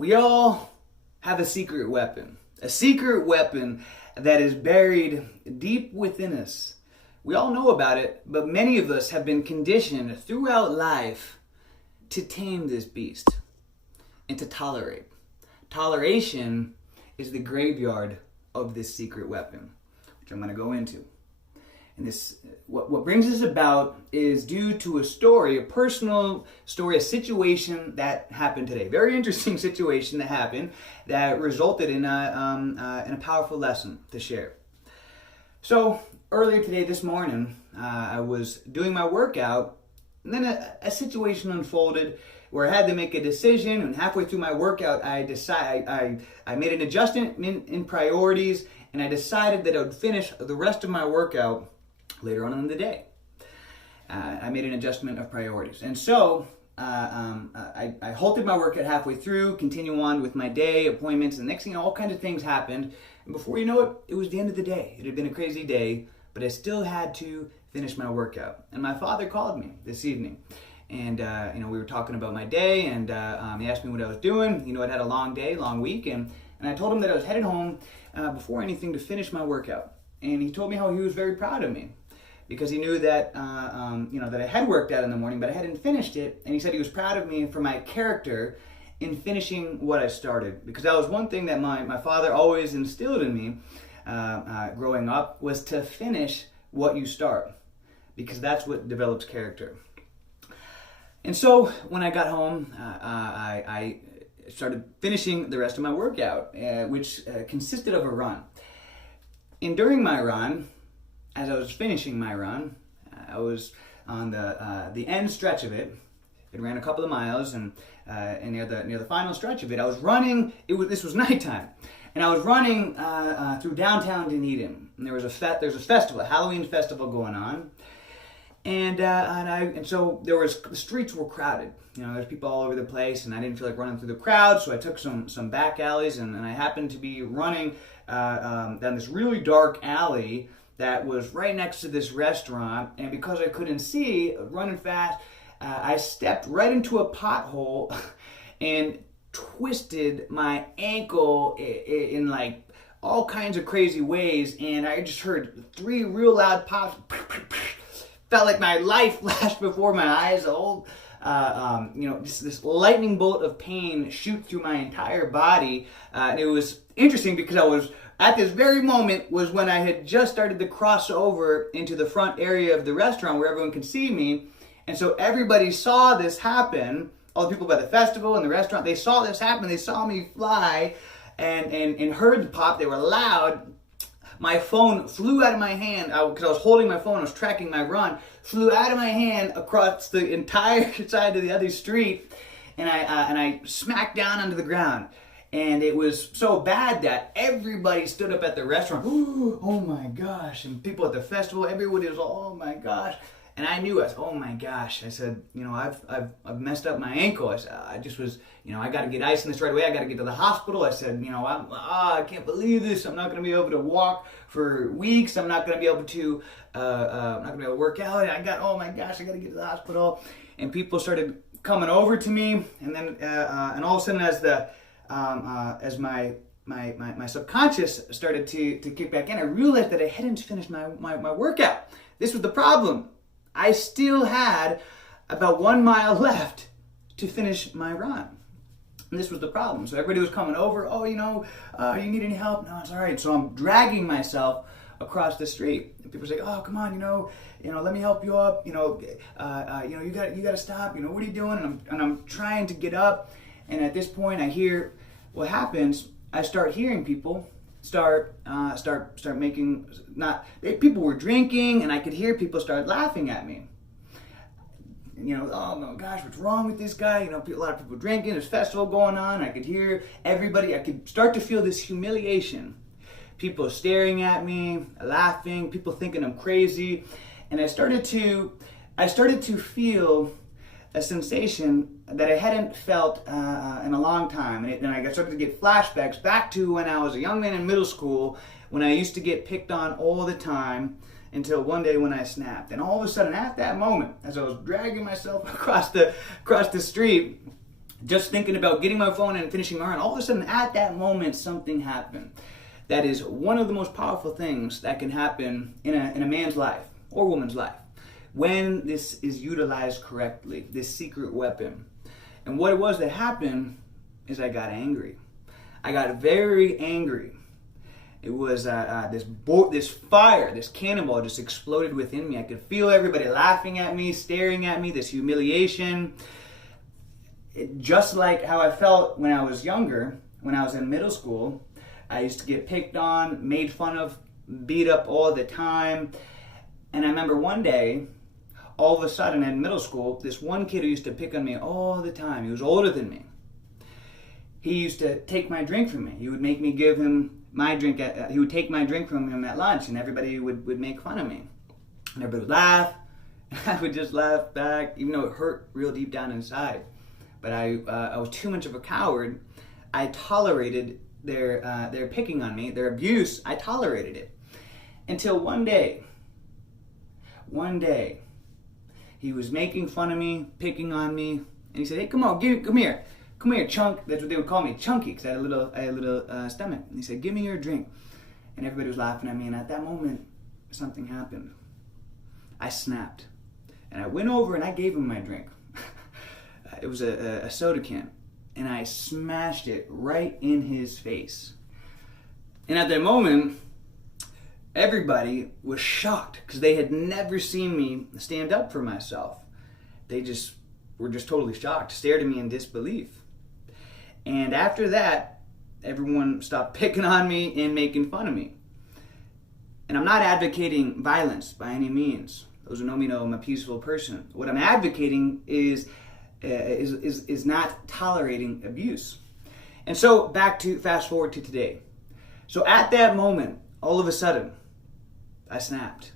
We all have a secret weapon that is buried deep within us. We all know about it, but many of us have been conditioned throughout life to tame this beast and to tolerate. Toleration is the graveyard of this secret weapon, which I'm going to go into. And this, what brings this about is due to a personal story, a situation that happened today. Very interesting situation that happened that resulted in a powerful lesson to share. So earlier today, this morning, I was doing my workout, and then a situation unfolded where I had to make a decision. And halfway through my workout, I made an adjustment in priorities, and I decided that I would finish the rest of my workout later on in the day. I made an adjustment of priorities. And so I halted my workout halfway through, continue on with my day, appointments, and next thing you know, all kinds of things happened. And before you know it, it was the end of the day. It had been a crazy day, but I still had to finish my workout. And my father called me this evening. And we were talking about my day, and he asked me what I was doing. I'd had a long day, long week, and I told him that I was headed home before anything to finish my workout. And he told me how he was very proud of me, because he knew that that I had worked out in the morning, but I hadn't finished it. And he said he was proud of me for my character in finishing what I started, because that was one thing that my father always instilled in me growing up, was to finish what you start, because that's what develops character. And so when I got home, I started finishing the rest of my workout, which consisted of a run. And during my run, as I was finishing my run, I was on the end stretch of it. It ran a couple of miles, and near the final stretch of it, I was running. This was nighttime, and I was running through downtown Dunedin. And there's a festival, a Halloween festival going on, and so the streets were crowded. There's people all over the place, and I didn't feel like running through the crowd, so I took some back alleys, and I happened to be running down this really dark alley that was right next to this restaurant. And because I couldn't see, running fast, I stepped right into a pothole and twisted my ankle in like all kinds of crazy ways. And I just heard 3 real loud pops. Felt like my life flashed before my eyes. This lightning bolt of pain shoot through my entire body. And it was interesting because I was, at this very moment, was when I had just started to cross over into the front area of the restaurant where everyone could see me. And so everybody saw this happen. All the people by the festival and the restaurant, they saw this happen. They saw me fly and heard the pop. They were loud. My phone flew out of my hand, because I was holding my phone, I was tracking my run, flew out of my hand across the entire side of the other street, and I smacked down onto the ground. And it was so bad that everybody stood up at the restaurant. Ooh, oh my gosh. And people at the festival, everybody was, oh my gosh. And I knew, oh my gosh. I said, I've messed up my ankle. I said, I got to get ice in this right away. I got to get to the hospital. I said, I can't believe this. I'm not going to be able to walk for weeks. I'm not going to be able to, work out. Oh my gosh, I got to get to the hospital. And people started coming over to me. And then, and all of a sudden, as my subconscious started to kick back in, I realized that I hadn't finished my workout. This was the problem. I still had about 1 mile left to finish my run. And this was the problem. So everybody was coming over. Oh, you need any help? No, it's all right. So I'm dragging myself across the street. And people say, oh, come on, let me help you up. You got to stop. What are you doing? And I'm trying to get up. And at this point, I hear what happens. I start hearing people start making, people were drinking, and I could hear people start laughing at me. Oh my gosh, what's wrong with this guy? A lot of people drinking, there's a festival going on. I could hear everybody, I could start to feel this humiliation. People staring at me, laughing, people thinking I'm crazy. And I started to feel a sensation that I hadn't felt in a long time. And I started to get flashbacks back to when I was a young man in middle school, when I used to get picked on all the time, until one day when I snapped. And all of a sudden, at that moment, as I was dragging myself across the street, just thinking about getting my phone and finishing my run. All of a sudden, at that moment, something happened. That is one of the most powerful things that can happen in a man's life or woman's life when this is utilized correctly, this secret weapon. And what it was that happened is I got angry. I got very angry. It was this fire, this cannonball just exploded within me. I could feel everybody laughing at me, staring at me, this humiliation. Just like how I felt when I was younger, when I was in middle school. I used to get picked on, made fun of, beat up all the time. And I remember one day, all of a sudden in middle school, this one kid who used to pick on me all the time, he was older than me. He used to take my drink from me. He would make me give him my drink. He would take my drink from him at lunch, and everybody would make fun of me. And everybody would laugh, and I would just laugh back, even though it hurt real deep down inside. But I was too much of a coward. I tolerated their picking on me, their abuse. I tolerated it until one day, he was making fun of me, picking on me, and he said, "Hey, come here, chunk." That's what they would call me, chunky, because I had a little stomach. And he said, "Give me your drink," and everybody was laughing at me. And at that moment, something happened. I snapped, and I went over and I gave him my drink. It was a soda can. And I smashed it right in his face. And at that moment, everybody was shocked because they had never seen me stand up for myself. They were just totally shocked, stared at me in disbelief. And after that, everyone stopped picking on me and making fun of me. And I'm not advocating violence by any means. Those who know me know I'm a peaceful person. What I'm advocating is not tolerating abuse. And so fast forward to today. So at that moment, all of a sudden, I snapped.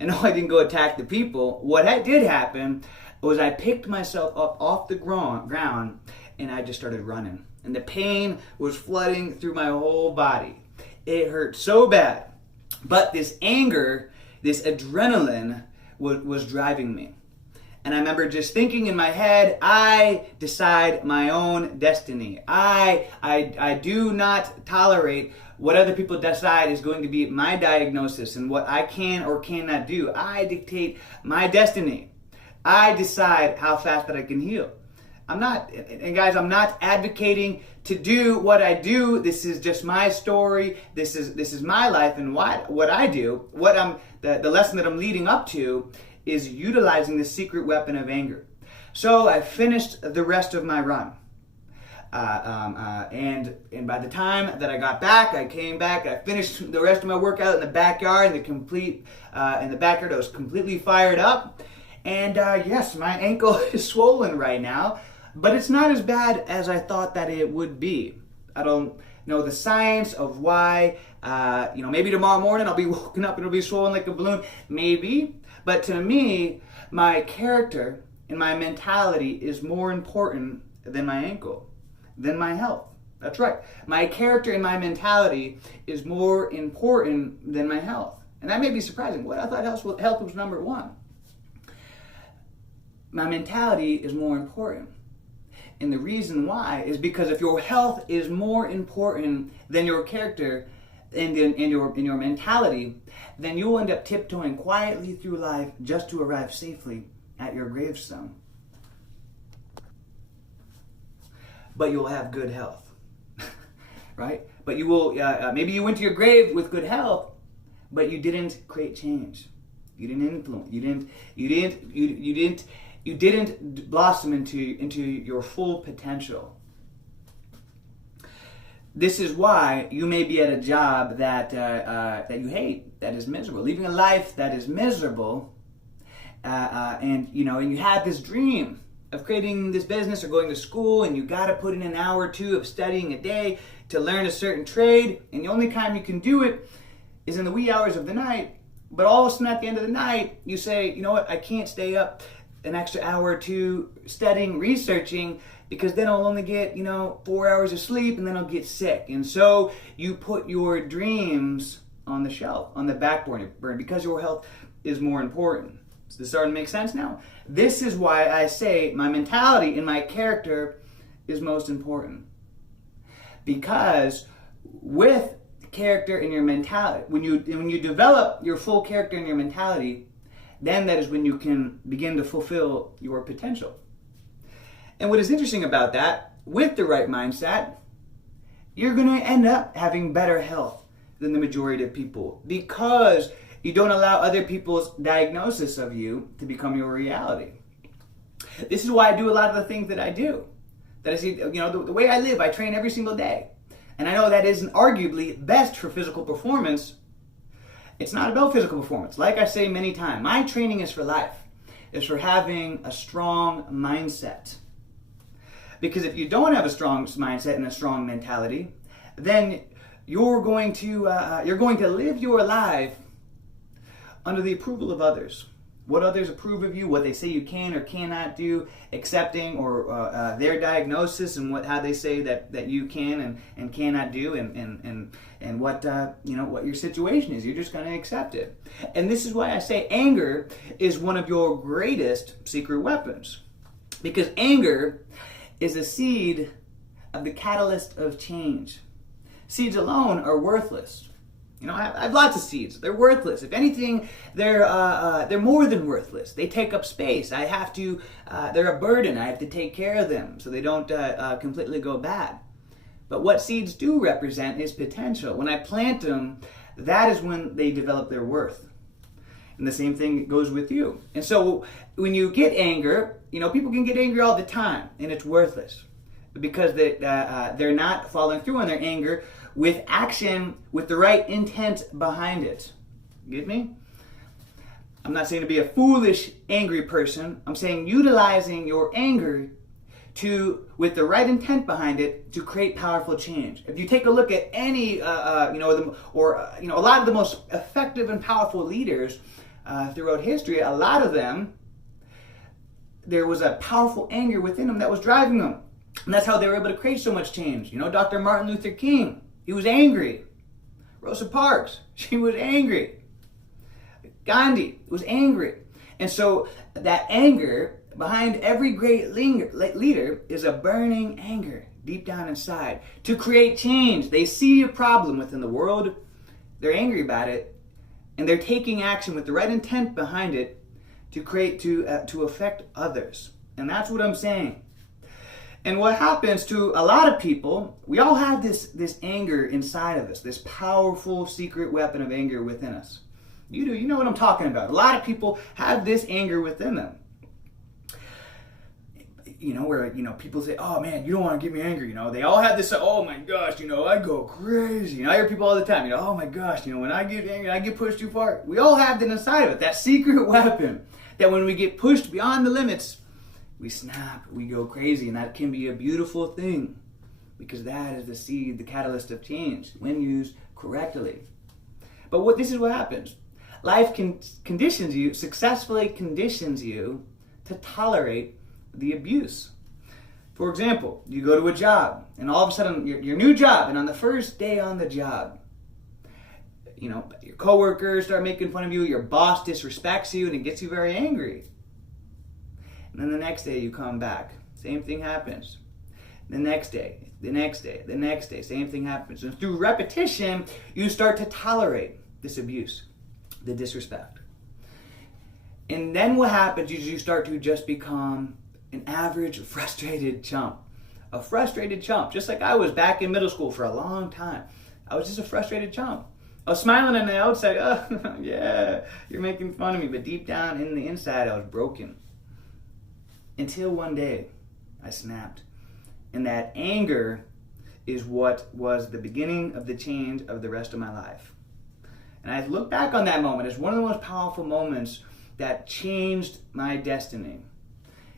And no, I didn't go attack the people. What did happen was I picked myself up off the ground and I just started running. And the pain was flooding through my whole body. It hurt so bad. But this anger, this adrenaline was driving me. And I remember just thinking in my head, I decide my own destiny. I do not tolerate what other people decide is going to be my diagnosis and what I can or cannot do. I dictate my destiny. I decide how fast that I can heal. I'm not advocating to do what I do. This is just my story. This is my life, and what I do. The lesson that I'm leading up to is utilizing the secret weapon of anger. So I finished the rest of my run. And by the time that I got back, I came back, I finished the rest of my workout in the backyard, in the backyard I was completely fired up. And yes, my ankle is swollen right now, but it's not as bad as I thought that it would be. I don't know the science of why, maybe tomorrow morning I'll be woken up and it'll be swollen like a balloon, maybe. But to me, my character and my mentality is more important than my ankle, than my health. That's right. My character and my mentality is more important than my health. And that may be surprising. What I thought health was number one. My mentality is more important. And the reason why is because if your health is more important than your character and your mentality, then you'll end up tiptoeing quietly through life just to arrive safely at your gravestone. But you'll have good health, right? But you will, maybe you went to your grave with good health, but you didn't create change. You didn't influence. You didn't blossom into your full potential. This is why you may be at a job that you hate, that is miserable, living a life that is miserable, and you have this dream of creating this business or going to school, and you got to put in an hour or two of studying a day to learn a certain trade, and the only time you can do it is in the wee hours of the night. But all of a sudden at the end of the night, you say, you know what, I can't stay up an extra hour or two studying, researching, because then I'll only get, 4 hours of sleep, and then I'll get sick. And so you put your dreams on the shelf, on the back burner, because your health is more important. Is this starting to make sense now? This is why I say my mentality and my character is most important. Because with character in your mentality, when you develop your full character in your mentality, then that is when you can begin to fulfill your potential. And what is interesting about that, with the right mindset, you're going to end up having better health than the majority of people, because you don't allow other people's diagnosis of you to become your reality. This is why I do a lot of the things that I do. That I see, the way I live, I train every single day. And I know that isn't arguably best for physical performance. It's not about physical performance. Like I say many times, my training is for life. It's for having a strong mindset. Because if you don't have a strong mindset and a strong mentality, then you're going to live your life under the approval of others. What others approve of you, what they say you can or cannot do, accepting or their diagnosis and how they say that you can and cannot do, and what what your situation is. You're just going to accept it. And this is why I say anger is one of your greatest secret weapons, because anger is a seed of the catalyst of change. Seeds alone are worthless. I have lots of seeds. They're worthless. If anything, they're more than worthless. They take up space. They're a burden. I have to take care of them so they don't completely go bad. But what seeds do represent is potential. When I plant them, that is when they develop their worth. And the same thing goes with you. And so when you get anger, people can get angry all the time, and it's worthless because they're not following through on their anger with action, with the right intent behind it. Get me? I'm not saying to be a foolish, angry person. I'm saying utilizing your anger with the right intent behind it to create powerful change. If you take a look at any, a lot of the most effective and powerful leaders throughout history, a lot of them, there was a powerful anger within them that was driving them. And that's how they were able to create so much change. Dr. Martin Luther King, he was angry. Rosa Parks, she was angry. Gandhi was angry. And so that anger behind every great leader is a burning anger deep down inside to create change. They see a problem within the world, they're angry about it, and they're taking action with the right intent behind it to affect others. And that's what I'm saying. And what happens to a lot of people, we all have this anger inside of us, this powerful secret weapon of anger within us. You do, you know what I'm talking about. A lot of people have this anger within them. Where people say, oh man, you don't want to get me angry. They all have this, oh my gosh, I go crazy. I hear people all the time, oh my gosh, when I get angry, I get pushed too far. We all have that inside of it, that secret weapon, that when we get pushed beyond the limits, we snap, we go crazy, and that can be a beautiful thing, because that is the seed, the catalyst of change, when used correctly. But this is what happens. Life successfully conditions you to tolerate the abuse. For example, you go to a job, and all of a sudden, your new job, and on the first day on the job, your coworkers start making fun of you, your boss disrespects you, and it gets you very angry. And then the next day you come back, same thing happens. The next day, same thing happens. And through repetition, you start to tolerate this abuse, the disrespect. And then what happens is you start to just become an average frustrated chump. A frustrated chump, just like I was back in middle school for a long time. I was just a frustrated chump. I was smiling on the outside, oh yeah, you're making fun of me. But deep down in the inside, I was broken. Until one day, I snapped. And that anger is what was the beginning of the change of the rest of my life. And I look back on that moment as one of the most powerful moments that changed my destiny.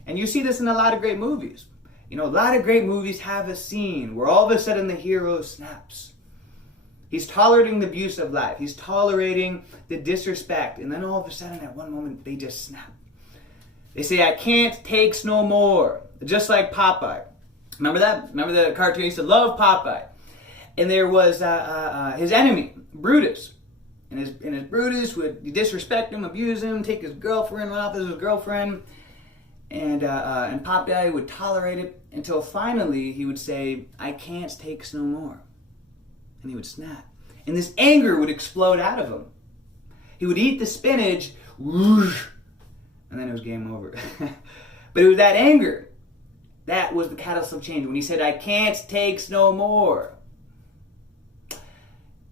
And you see this in a lot of great movies. A lot of great movies have a scene where all of a sudden the hero snaps. He's tolerating the abuse of life. He's tolerating the disrespect. And then all of a sudden at one moment, they just snap. They say, I can't takes no more. Just like Popeye. Remember that? Remember the cartoon? I used to love Popeye. And there was his enemy, Brutus. And his Brutus would disrespect him, abuse him, take his girlfriend, run off as his girlfriend. And Pop Daddy would tolerate it until finally he would say, "I can't take no more." And he would snap. And this anger would explode out of him. He would eat the spinach, whoosh, and then it was game over. But it was that anger that was the catalyst of change. When he said, "I can't take no more."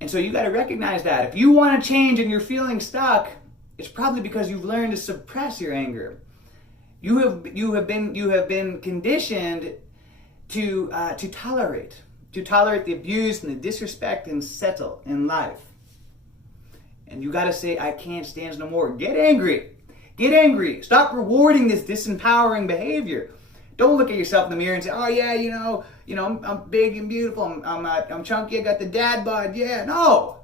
And so you got to recognize that. If you want to change and you're feeling stuck, it's probably because you've learned to suppress your anger. You have been conditioned to tolerate the abuse and the disrespect and settle in life. And you got to say, "I can't stand no more." Get angry. Get angry. Stop rewarding this disempowering behavior. Don't look at yourself in the mirror and say, "Oh yeah, I'm big and beautiful. I'm chunky. I got the dad bod." Yeah, no.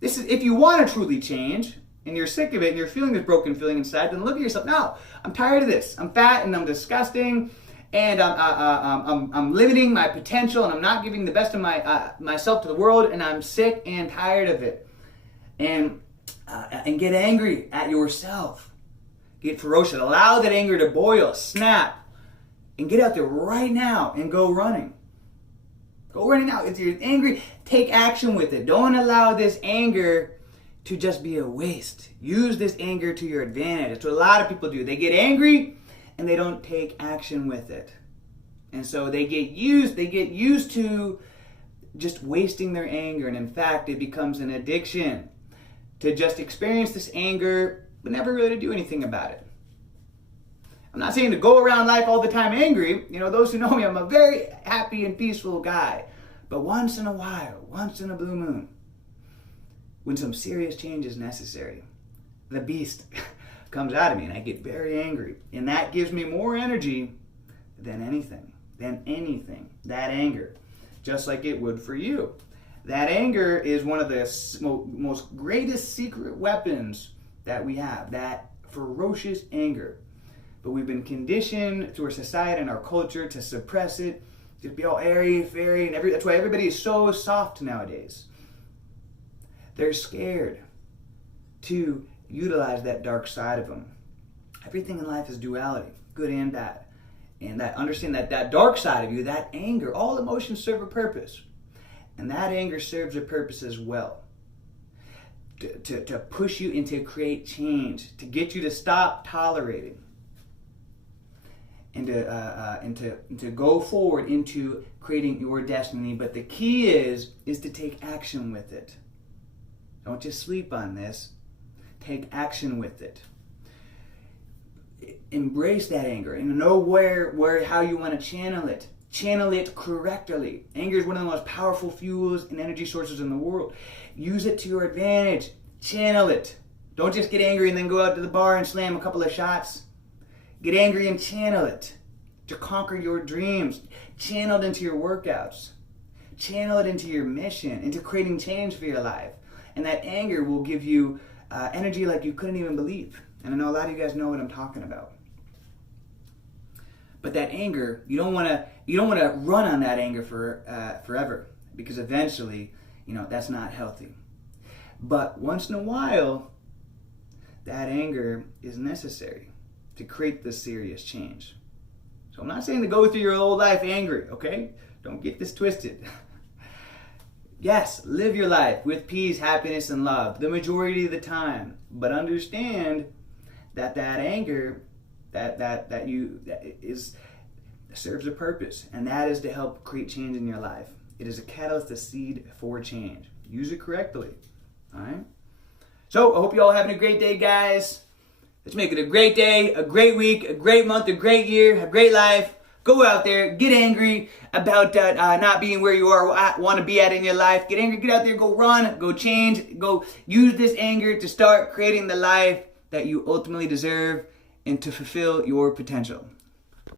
This is if you want to truly change and you're sick of it and you're feeling this broken feeling inside. Then look at yourself. No, I'm tired of this. I'm fat and I'm disgusting, and I'm limiting my potential and I'm not giving the best of myself to the world, and I'm sick and tired of it. And get angry at yourself. Get ferocious. Allow that anger to boil, snap, and get out there right now and go running. Go running now. If you're angry, take action with it. Don't allow this anger to just be a waste. Use this anger to your advantage. That's what a lot of people do. They get angry and they don't take action with it. And so they get used to just wasting their anger, and in fact it becomes an addiction to just experience this anger but never really to do anything about it. I'm not saying to go around life all the time angry. Those who know me, I'm a very happy and peaceful guy. But once in a while, once in a blue moon, when some serious change is necessary, the beast comes out of me and I get very angry. And that gives me more energy than anything. That anger. Just like it would for you. That anger is one of the most greatest secret weapons that we have. That ferocious anger. But we've been conditioned through our society and our culture to suppress it, to be all airy, fairy, and that's why everybody is so soft nowadays. They're scared to utilize that dark side of them. Everything in life is duality, good and bad. And that understand that dark side of you, that anger, all emotions serve a purpose. And that anger serves a purpose as well. To push you and to create change, to get you to stop tolerating. And to go forward into creating your destiny. But the key is to take action with it. Don't just sleep on this. Take action with it. Embrace that anger and know how you want to channel it. Channel it correctly. Anger is one of the most powerful fuels and energy sources in the world. Use it to your advantage. Channel it. Don't just get angry and then go out to the bar and slam a couple of shots. Get angry and channel it to conquer your dreams. Channel it into your workouts. Channel it into your mission, into creating change for your life. And that anger will give you energy like you couldn't even believe. And I know a lot of you guys know what I'm talking about. But that anger, you don't want to run on that anger forever, because eventually, that's not healthy. But once in a while, that anger is necessary to create this serious change. So I'm not saying to go through your whole life angry, okay? Don't get this twisted. Yes, live your life with peace, happiness, and love the majority of the time. But understand that anger that serves a purpose, and that is to help create change in your life. It is a catalyst, a seed for change. Use it correctly. All right? So I hope you all having a great day, guys. Let's make it a great day, a great week, a great month, a great year, a great life. Go out there, get angry about not being where you want to be at in your life. Get angry, get out there, go run, go change, go use this anger to start creating the life that you ultimately deserve and to fulfill your potential.